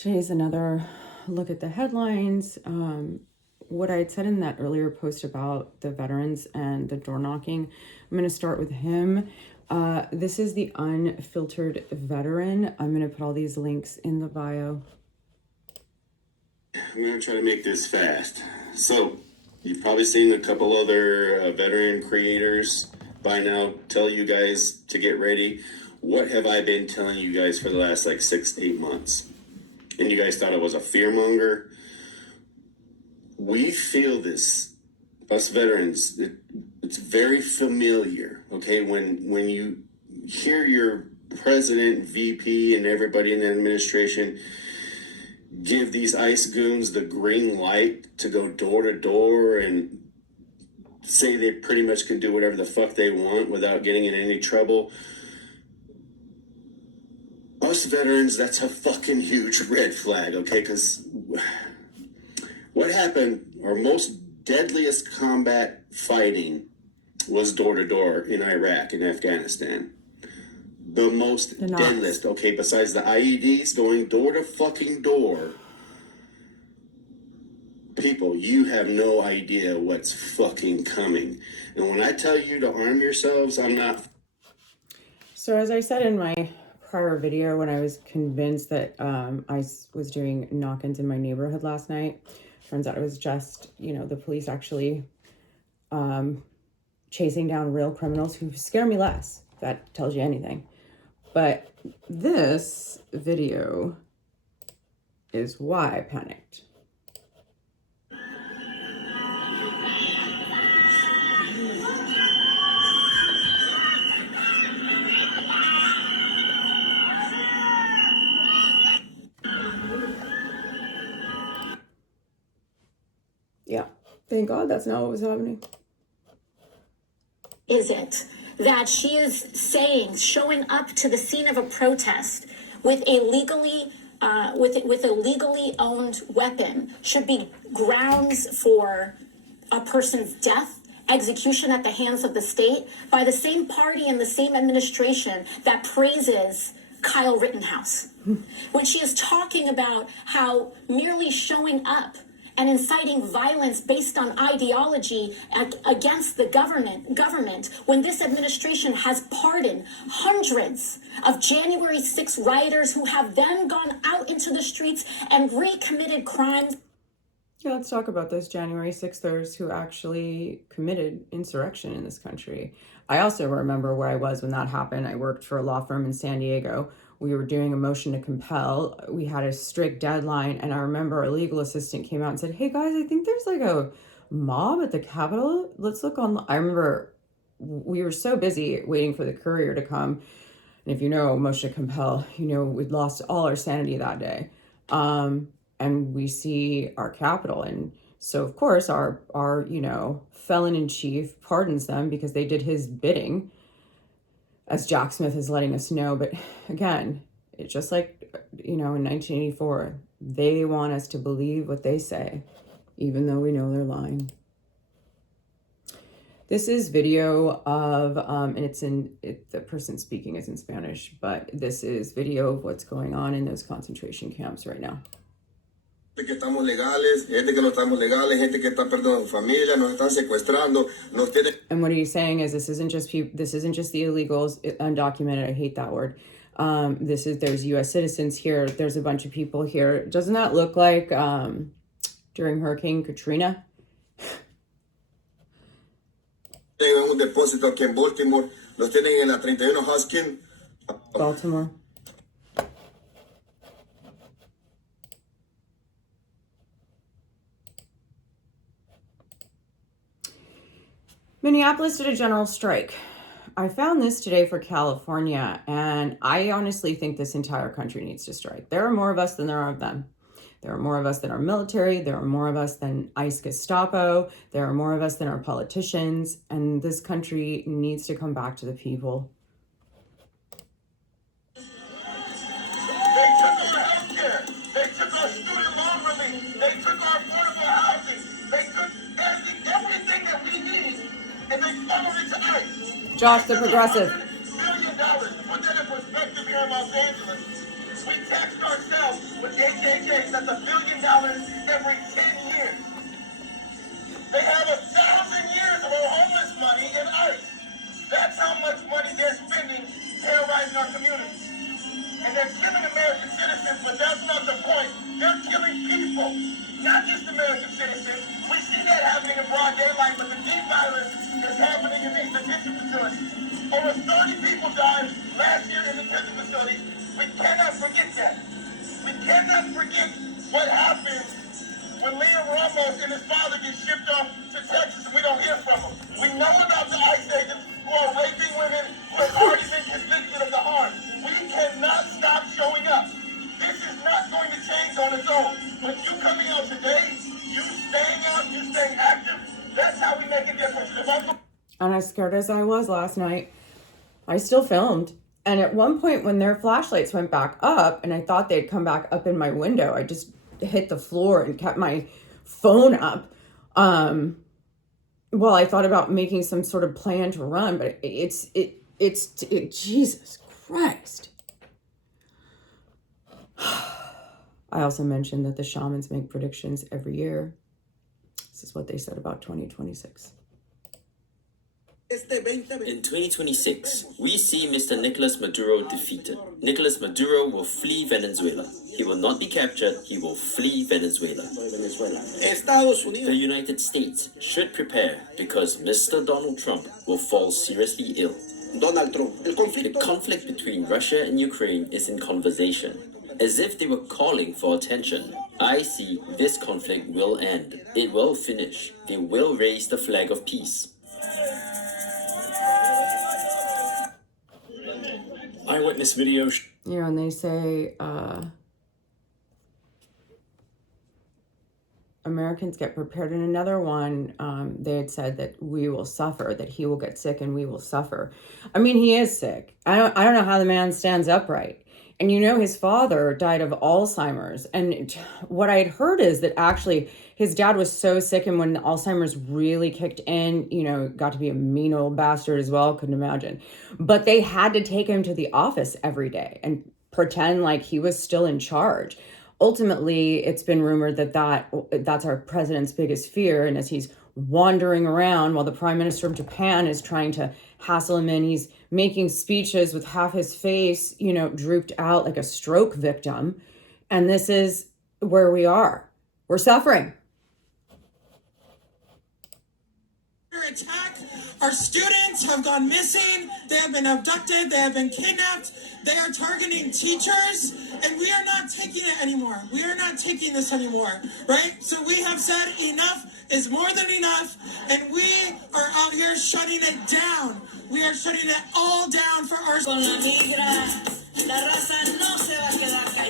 Today's another look at the headlines. What I had said in that earlier post about the veterans and the door knocking, I'm going to start with him. This is the unfiltered veteran. I'm going to put all these links in the bio. I'm going to try to make this fast. So, you've probably seen a couple other veteran creators by now tell you guys to get ready. What have I been telling you guys for the last 6 to 8 months? And you guys thought I was a fearmonger? We feel this, us veterans, it's very familiar, okay? When you hear your president, VP, and everybody in the administration give these ICE goons the green light to go door to door and say they pretty much can do whatever the fuck they want without getting in any trouble. Us veterans, that's a fucking huge red flag, okay? Because what happened, our most deadliest combat fighting was door to door in Iraq and Afghanistan. The most deadliest, okay, besides the IEDs going door to fucking door. People, you have no idea what's fucking coming. And when I tell you to arm yourselves, I'm not. So as I said in my prior video, when I was convinced that I was doing knock-ins in my neighborhood last night, turns out it was just, the police actually chasing down real criminals who scare me less. If that tells you anything. But this video is why I panicked. Yeah, thank God that's not what was happening. Is it that she is saying, showing up to the scene of a protest with a legally owned weapon should be grounds for a person's death, execution at the hands of the state by the same party and the same administration that praises Kyle Rittenhouse, when she is talking about how merely showing up and inciting violence based on ideology against the government, when this administration has pardoned hundreds of January 6 rioters who have then gone out into the streets and recommitted crimes. Yeah, let's talk about those January 6ers who actually committed insurrection in this country. I also remember where I was when that happened. I worked for a law firm in San Diego. We were doing a motion to compel. We had a strict deadline. And I remember a legal assistant came out and said, hey guys, I think there's a mob at the Capitol. Let's look on. I remember we were so busy waiting for the courier to come. And if you know motion to compel, we'd lost all our sanity that day. And we see our Capitol. And so of course our felon in chief pardons them because they did his bidding, as Jack Smith is letting us know. But again, it's just like, in 1984, they want us to believe what they say, even though we know they're lying. This is video of, and the person speaking is in Spanish, but this is video of what's going on in those concentration camps right now. Que estamos legales, gente que no estamos legales, gente que está perdiendo familia, nos están secuestrando, nos tienen. And what he's saying is this isn't just the illegals, undocumented. I hate that word. There's U.S. citizens here. There's a bunch of people here. Doesn't that look like during Hurricane Katrina? Tienen un depósito aquí en Baltimore, los tienen en la 31 Huskin. Baltimore. Minneapolis did a general strike. I found this today for California, and I honestly think this entire country needs to strike. There are more of us than there are of them. There are more of us than our military. There are more of us than ICE Gestapo. There are more of us than our politicians, and this country needs to come back to the people. They took our health care. They took our student loan relief. They took our affordable housing. They took everything that we need. And they funneled it to ICE. Josh, the progressive. $1 billion. Put that in perspective here in Los Angeles. We taxed ourselves with HHAs. That's $1 billion every 10 years. They have 1,000 years of our homeless money in ICE. That's how much money they're spending terrorizing our communities. And they're killing American citizens, but that's not the point. They're killing people, not just American citizens. We see that happening in broad daylight, but the deep violence is happening in these detention facilities. Over 30 people died last year in detention facilities. We cannot forget that. We cannot forget what happens when Liam Ramos and his father get shipped off to Texas and we don't hear from them. We know about the ICE agents who are raping women who have already been convicted of the harm. We cannot stop showing up. This is not going to change on its own. But you coming out today, you staying out, you staying active, that's how we make a difference. And as scared as I was last night, I still filmed. And at one point when their flashlights went back up and I thought they'd come back up in my window, I just hit the floor and kept my phone up. Well, I thought about making some sort of plan to run, but it's Jesus Christ. I also mentioned that the shamans make predictions every year. This is what they said about 2026. In 2026, we see Mr. Nicolas Maduro defeated. Nicolas Maduro will flee Venezuela. He will not be captured, he will flee Venezuela. The United States should prepare because Mr. Donald Trump will fall seriously ill. The conflict between Russia and Ukraine is in conversation. As if they were calling for attention. I see this conflict will end. It will finish. They will raise the flag of peace. Eyewitness video. You know, and they say Americans get prepared. In another one, they had said that we will suffer, that he will get sick and we will suffer. I mean, he is sick. I don't know how the man stands upright. And you know, his father died of Alzheimer's. And what I had heard is that actually his dad was so sick, and when Alzheimer's really kicked in, you know, got to be a mean old bastard as well, couldn't imagine. But they had to take him to the office every day and pretend like he was still in charge. Ultimately, it's been rumored that that's our president's biggest fear. And as he's wandering around while the prime minister of Japan is trying to hassle him in, he's making speeches with half his face, you know, drooped out like a stroke victim. And this is where we are. We're suffering. Attack. Our students have gone missing. They have been abducted. They have been kidnapped. They are targeting teachers, and we are not taking it anymore. We are not taking this anymore, right? So we have said enough is more than enough, and we are out here shutting it down. We are shutting it all down for our... Con la migra, la raza no se va a quedar callada.